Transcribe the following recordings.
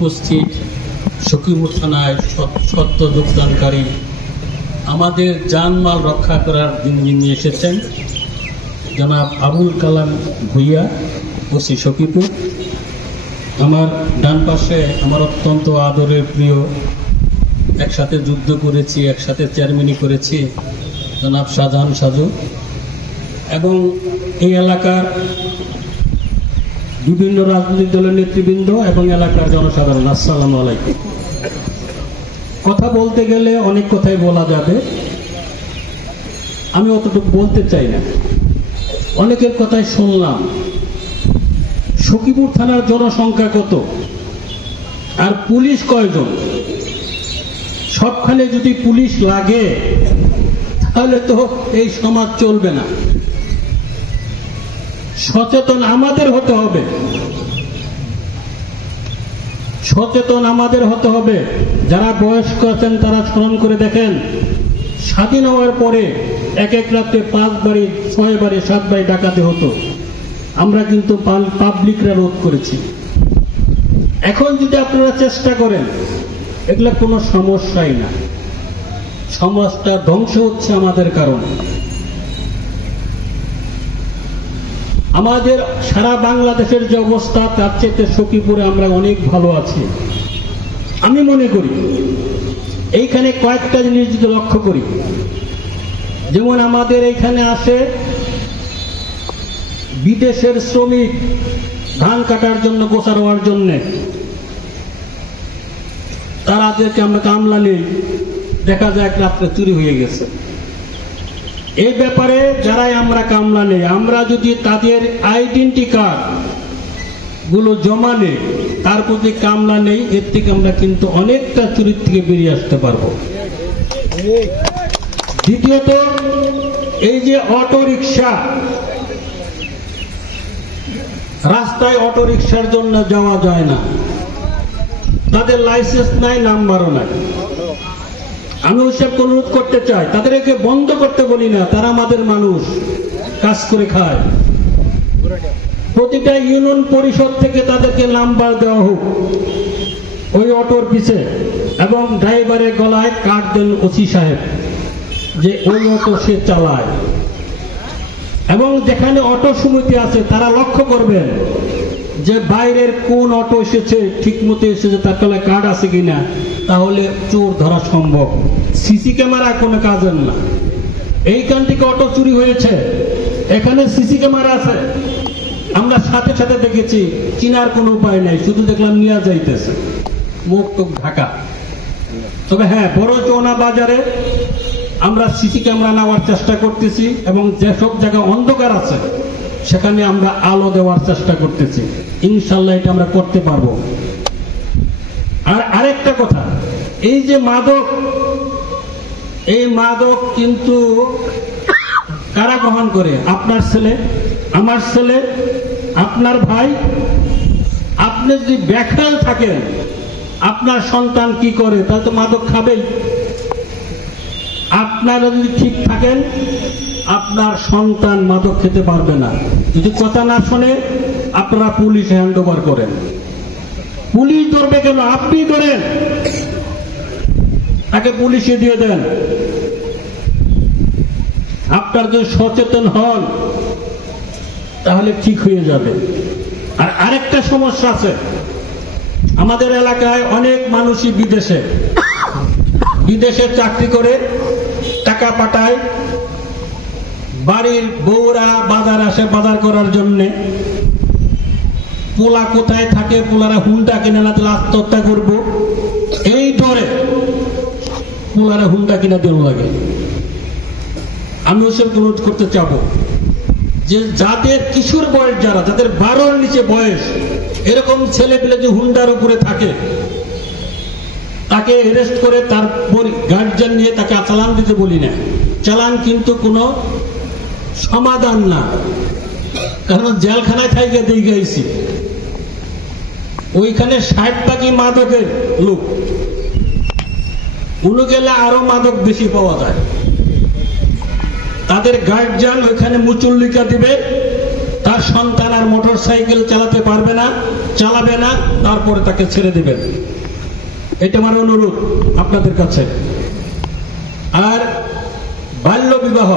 উপস্থিত সখীপুর থানায় সত্য যোগদানকারী, আমাদের জানমাল রক্ষা করার দিন যিনি এসেছেন জনাব আবুল কালাম ভুইয়া, ওসি সখীপুর। আমার ডান পাশে আমার অত্যন্ত আদরের প্রিয়, একসাথে যুদ্ধ করেছি, একসাথে চেয়ারম্যানই করেছি, জনাব শাহজাহান সাজু, এবং এই এলাকার বিভিন্ন রাজনৈতিক দলের নেতৃবৃন্দ এবং এলাকার জনসাধারণ, আসসালামু আলাইকুম। কথা বলতে গেলে অনেক কথাই বলা যাবে, আমি অতটুকু বলতে চাই না। অনেকের কথাই শুনলাম। সখীপুর থানার জনসংখ্যা কত আর পুলিশ কয়জন? সবখানে যদি পুলিশ লাগে তাহলে তো এই সমাজ চলবে না। সচেতন আমাদের হতে হবে, সচেতন আমাদের হতে হবে। যারা বয়স্ক আছেন তারা স্মরণ করে দেখেন, স্বাধীন হওয়ার পরে এক এক রাত্রে 5 বাড়ি 6 বাড়ি 7 বাড়ি ডাকাতি হতো, আমরা কিন্তু পাবলিকরা রোধ করেছি। এখন যদি আপনারা চেষ্টা করেন, এগুলো কোনো সমস্যাই না। সমাজটা ধ্বংস হচ্ছে আমাদের কারণে। আমাদের সারা বাংলাদেশের যে অবস্থা তার চেয়ে সখীপুরে আমরা অনেক ভালো আছি। আমি মনে করি এইখানে কয়েকটা জিনিস যদি লক্ষ্য করি, যেমন আমাদের এইখানে আসে বিদেশের শ্রমিক ধান কাটার জন্য, গোছা রোয়ার জন্য, তাদেরকে আমরা কামলা নেই, দেখা যায় এক রাত্রে চুরি হয়ে গেছে। এই ব্যাপারে যারাই আমরা কামলা নেই, আমরা যদি তাদের আইডেন্টি কার্ড গুলো জমা নেই, তার প্রতি কামলা নেই, এর থেকে আমরা কিন্তু অনেকটা চুরির থেকে বেরিয়ে আসতে পারবো। দ্বিতীয়ত, এই যে অটো রিক্সা, রাস্তায় অটো রিক্সার জন্য যাওয়া যায় না, তাদের লাইসেন্স নাই, নাম্বারও নাই। আমি ওইসব অনুরোধ করতে চাই, তাদেরকে বন্ধ করতে বলি না, তারা আমাদের মানুষ, কাজ করে খায়। প্রতিটা ইউনিয়ন পরিষদ থেকে তাদেরকে নাম্বার দেওয়া হোক ওই অটোর পিছে, এবং ড্রাইভারের গলায় কার্ড দেন ওসি সাহেব যে ওই অটো সে চালায়। এবং যেখানে অটো সমিতি আছে তারা লক্ষ্য করবেন যে বাইরের কোন অটো এসেছে, ঠিক মতো এসেছে, তার গলায় কার্ড আছে কিনা, তাহলে চোর ধরা সম্ভব। সিসি ক্যামেরা কোনো কাজের না। এইখান থেকে অটো চুরি হয়েছে, এখানে সিসি ক্যামেরা আছে, আমরা সাথে সাথে দেখেছি, চিনার কোনো উপায় নাই, শুধু দেখলাম নিয়ে যাইতেছে, মুখ টুক ঢাকা। তবে হ্যাঁ, বড় চৌনা বাজারে আমরা সিসি ক্যামেরা নেওয়ার চেষ্টা করতেছি, এবং যেসব জায়গা অন্ধকার আছে সেখানে আমরা আলো দেওয়ার চেষ্টা করতেছি। ইনশাল্লাহ এটা আমরা করতে পারবো। আর আরেকটা কথা, এই যে মাদক, এই মাদক কিন্তু কারা গ্রহণ করে? আপনার ছেলে, আমার ছেলে, আপনার ভাই। আপনি যদি বেখেয়াল থাকেন, আপনার সন্তান কি করে? তাহলে তো মাদক খাবেই। আপনারা যদি ঠিক থাকেন, আপনার সন্তান মাদক খেতে পারবে না। যদি কথা না শোনে, আপনারা পুলিশে হ্যান্ড ওভার করেন। পুলিশ ধরবে কেন? আপনি ধরেন, তাকে পুলিশে দিয়ে দেন। আপনার যদি সচেতন হন তাহলে ঠিক হয়ে যাবে। আর আরেকটা সমস্যা আছে, আমাদের এলাকায় অনেক মানুষই বিদেশে চাকরি করে টাকা পাঠায়, বাড়ির বউরা বাজার আসে বাজার করার জন্যে। পোলা কোথায় থাকে, পোলারা হুন্ডা কিনে না দিলে আত্মহত্যা করবো, এই ডরে পোলারা হুন্ডা কিনা দেওয়া লাগে। আমি ওসব অনুরোধ করতে চাবো যে যাদের কিশোর বয়স, যাদের 12-র নিচে বয়স, এরকম ছেলে পেলে যে হুন্ডার উপরে থাকে, তাকে অ্যারেস্ট করে তার গার্জিয়ান নিয়ে তাকে চালান দিতে বলি না। চালান কিন্তু কোনো সমাধান না, কারণ জেলখানায় থাইকে দিয়ে গেছি, ওইখানে 60 মাদকের লোক, উনি গেলে আরো মাদক বেশি পাওয়া যায়। তাদের গার্জিয়ান ওইখানে মুচল্লিকা দিবে, তার সন্তান আর মোটর সাইকেল চালাতে পারবে না, চালাবে না, তারপরে তাকে ছেড়ে দিবেন। এটা আমার অনুরোধ আপনাদের কাছে। আর বাল্য বিবাহ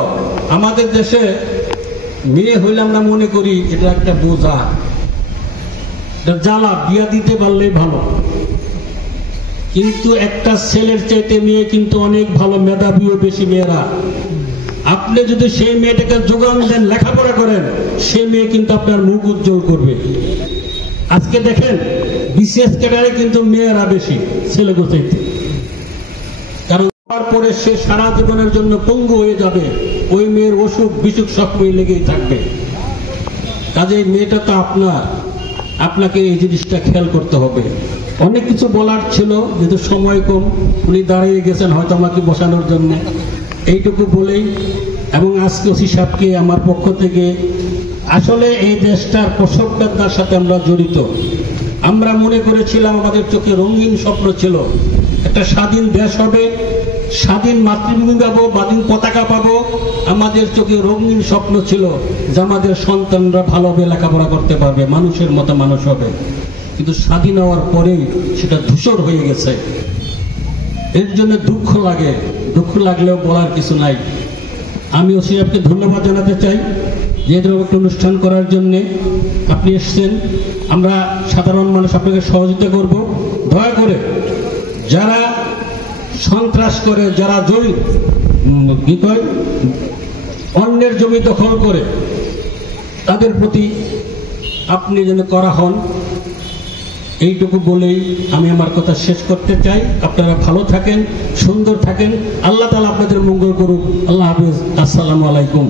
আমাদের দেশে মেয়ে হইলাম না মনে করি এটা একটা বোঝা, জ্বালা, বিয়া দিতে পারলেই ভালো। কিন্তু একটা ছেলের চাইতে মেয়ে কিন্তু অনেক ভালো, মেধাবীও বেশি মেয়েরা। আপনি যদি সেই মেয়েটাকে যোগান দেন, লেখাপড়া করেন, সে মেয়ে কিন্তু আপনার মুখ উজ্জ্বল করবে। আজকে দেখেন বিসিএস ক্যাডারে কিন্তু মেয়েরা বেশি ছেলেগুলো চাইতে, কারণ তারপরে সে সারা জীবনের জন্য পঙ্গু হয়ে যাবে, ওই মেয়ের অসুখ বিসুখ সবসময় লেগেই থাকবে। কাজেই মেয়েটা তো আপনাকে এই জিনিসটা খেয়াল করতে হবে। অনেক কিছু বলার ছিল, যেহেতু সময় কম, উনি দাঁড়িয়ে গেছেন হয়তো আমাকে বসানোর জন্য, এইটুকু বলেই এবং আজকে ওসি সাহেবকে আমার পক্ষ থেকে, আসলে এই দেশটার প্রসবদার সাথে আমরা জড়িত। আমরা মনে করেছিলাম, আমাদের চোখে রঙিন স্বপ্ন ছিল, একটা স্বাধীন দেশ হবে, স্বাধীন মাতৃভূমি পাবো, স্বাধীন পতাকা পাবো। আমাদের চোখে রঙিন স্বপ্ন ছিল যে আমাদের সন্তানরা ভালোভাবে লেখাপড়া করতে পারবে, মানুষের মতো মানুষ হবে। কিন্তু স্বাধীন হওয়ার পরেই সেটা ধূসর হয়ে গেছে। এর জন্য দুঃখ লাগে, দুঃখ লাগলেও বলার কিছু নাই। আমি ওসি সাহেবকে ধন্যবাদ জানাতে চাই যে এরকম একটা অনুষ্ঠান করার জন্যে আপনি এসছেন। আমরা সাধারণ মানুষ আপনাকে সহযোগিতা করব। দয়া করে যারা সন্ত্রাস করে, যারা অন্যের জমি দখল করে, তাদের প্রতি আপনি যেন করা হন, এইটুকু বলেই আমি আমার কথা শেষ করতে চাই। আপনারা ভালো থাকেন, সুন্দর থাকেন, আল্লাহ তাআলা আপনাদের মঙ্গল করুক। আল্লাহ হাফেজ, আসসালামু আলাইকুম।